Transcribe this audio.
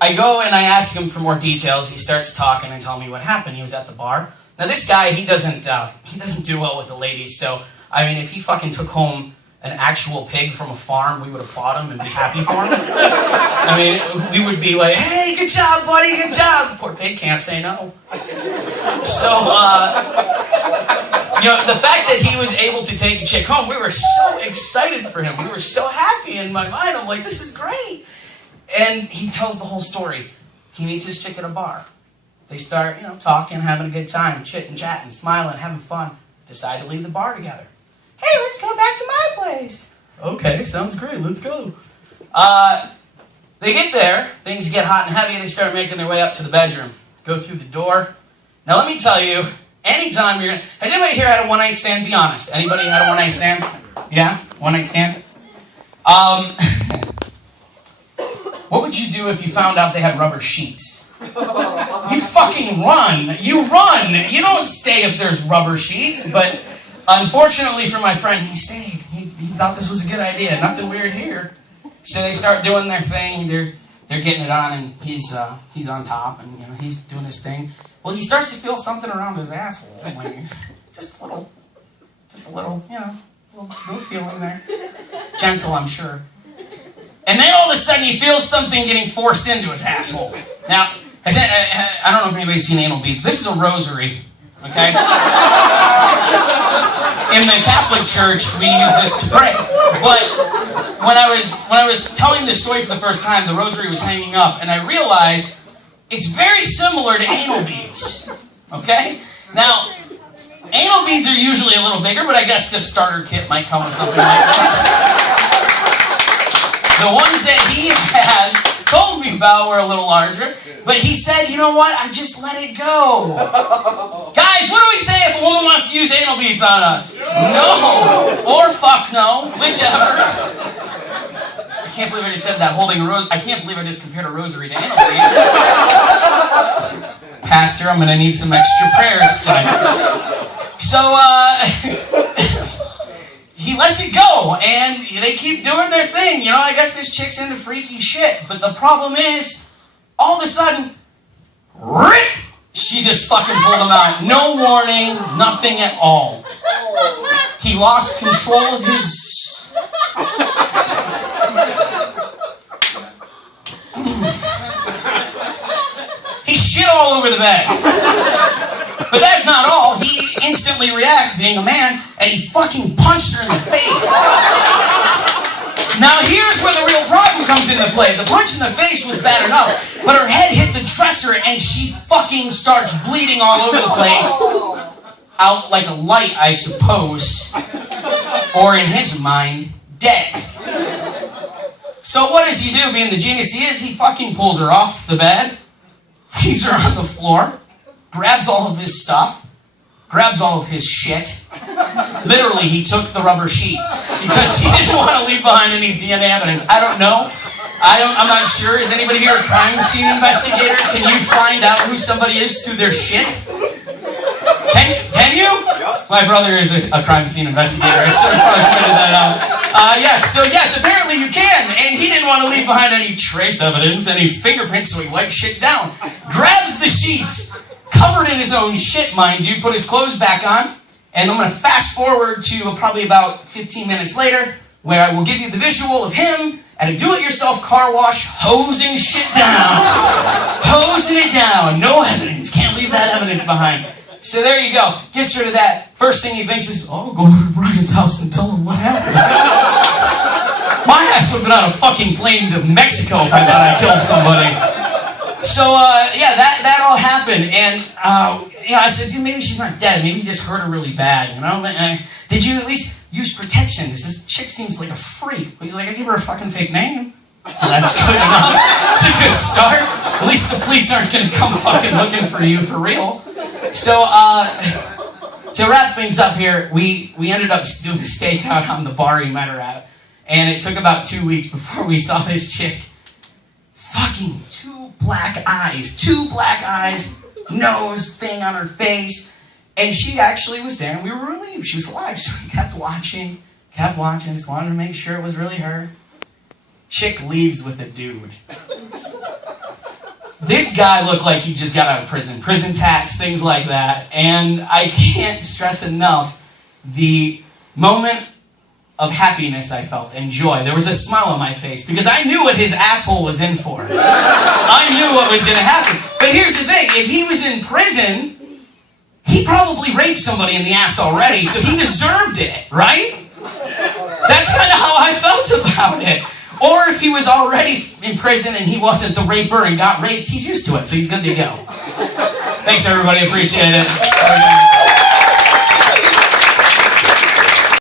I go and I ask him for more details. He starts talking and telling me what happened. He was at the bar. Now this guy, he doesn't do well with the ladies. So I mean, if he fucking took home an actual pig from a farm, we would applaud him and be happy for him. I mean, we would be like, "Hey, good job, buddy, good job." Poor pig can't say no. So, you know, the fact that he was able to take a chick home, we were so excited for him. We were so happy in my mind. I'm like, this is great. And he tells the whole story. He meets his chick at a bar. They start, you know, talking, having a good time, chitting, chatting, smiling, having fun. Decide to leave the bar together. "Hey, let's go back to my place." Okay, sounds great. Let's go. They get there. Things get hot and heavy. They start making their way up to the bedroom. Go through the door. Now, let me tell you, anytime you're... Has anybody here had a one-night stand? Be honest. Anybody had a one-night stand? Yeah? One-night stand? What would you do if you found out they had rubber sheets? You fucking run. You run. You don't stay if there's rubber sheets. But unfortunately for my friend, he stayed. He thought this was a good idea. Nothing weird here. So they start doing their thing. They're getting it on, and he's on top, and you know he's doing his thing. Well, he starts to feel something around his asshole. Like, just a little, you know, little feeling there. Gentle, I'm sure. And then all of a sudden he feels something getting forced into his asshole. Now, I don't know if anybody's seen anal beads. This is a rosary, okay? In the Catholic Church, we use this to pray. But when I was telling this story for the first time, the rosary was hanging up, and I realized it's very similar to anal beads, okay? Now, anal beads are usually a little bigger, but I guess the starter kit might come with something like this. The ones that he had told me about were a little larger, but he said, "You know what? I just let it go." Guys, what do we say if a woman wants to use anal beads on us? No. Or fuck no. Whichever. I can't believe I just said that, holding a rose. I can't believe I just compared a rosary to anal beads. Pastor, I'm going to need some extra prayers tonight. So, he lets it go, and they keep doing their thing. You know, I guess this chick's into freaky shit. But the problem is, all of a sudden, rip, she just fucking pulled him out. No warning, nothing at all. He lost control of his... He shit all over the bed. But that's not all. He instantly reacted, being a man, and he fucking punched her in the face. Now here's where the real problem comes into play. The punch in the face was bad enough, but her head hit the dresser and she fucking starts bleeding all over the place. Out like a light, I suppose. Or in his mind, dead. So what does he do, being the genius he is? He fucking pulls her off the bed, leaves her on the floor, grabs all of his stuff, grabs all of his shit. Literally, he took the rubber sheets because he didn't want to leave behind any DNA evidence. I don't know. I'm not sure. Is anybody here a crime scene investigator? Can you find out who somebody is through their shit? Can you? My brother is a crime scene investigator. I should have probably pointed that out. Yes, apparently you can. And he didn't want to leave behind any trace evidence, any fingerprints, so he wiped shit down. Grabs the sheets, covered in his own shit, mind you, put his clothes back on, and I'm going to fast forward to probably about 15 minutes later, where I will give you the visual of him at a do-it-yourself car wash, hosing shit down. Hosing it down. No evidence. Can't leave that evidence behind. So there you go. Gets rid of that. First thing he thinks is, oh, go over to Brian's house and tell him what happened. My ass would have been on a fucking plane to Mexico if I thought I killed somebody. So, that all happened. And, I said, dude, maybe she's not dead. Maybe you just hurt her really bad, you know? Did you at least use protection? Because this chick seems like a freak. He's like, I gave her a fucking fake name. Well, that's good enough. It's a good start. At least the police aren't going to come fucking looking for you for real. So, to wrap things up here, we ended up doing a stakeout on the bar he met her at. And it took about 2 weeks before we saw this chick. Fucking two black eyes, nose thing on her face. And she actually was there, and we were relieved she was alive. So we kept watching, just wanted to make sure it was really her. Chick leaves with a dude. This guy looked like he just got out of prison. Prison tats, things like that. And I can't stress enough the moment of happiness I felt and joy. There was a smile on my face because I knew what his asshole was in for. I knew what was going to happen. But here's the thing. If he was in prison, he probably raped somebody in the ass already, so he deserved it, right? That's kind of how I felt about it. Or if he was already in prison and he wasn't the raper and got raped, he's used to it, so he's good to go. Thanks, everybody. Appreciate it.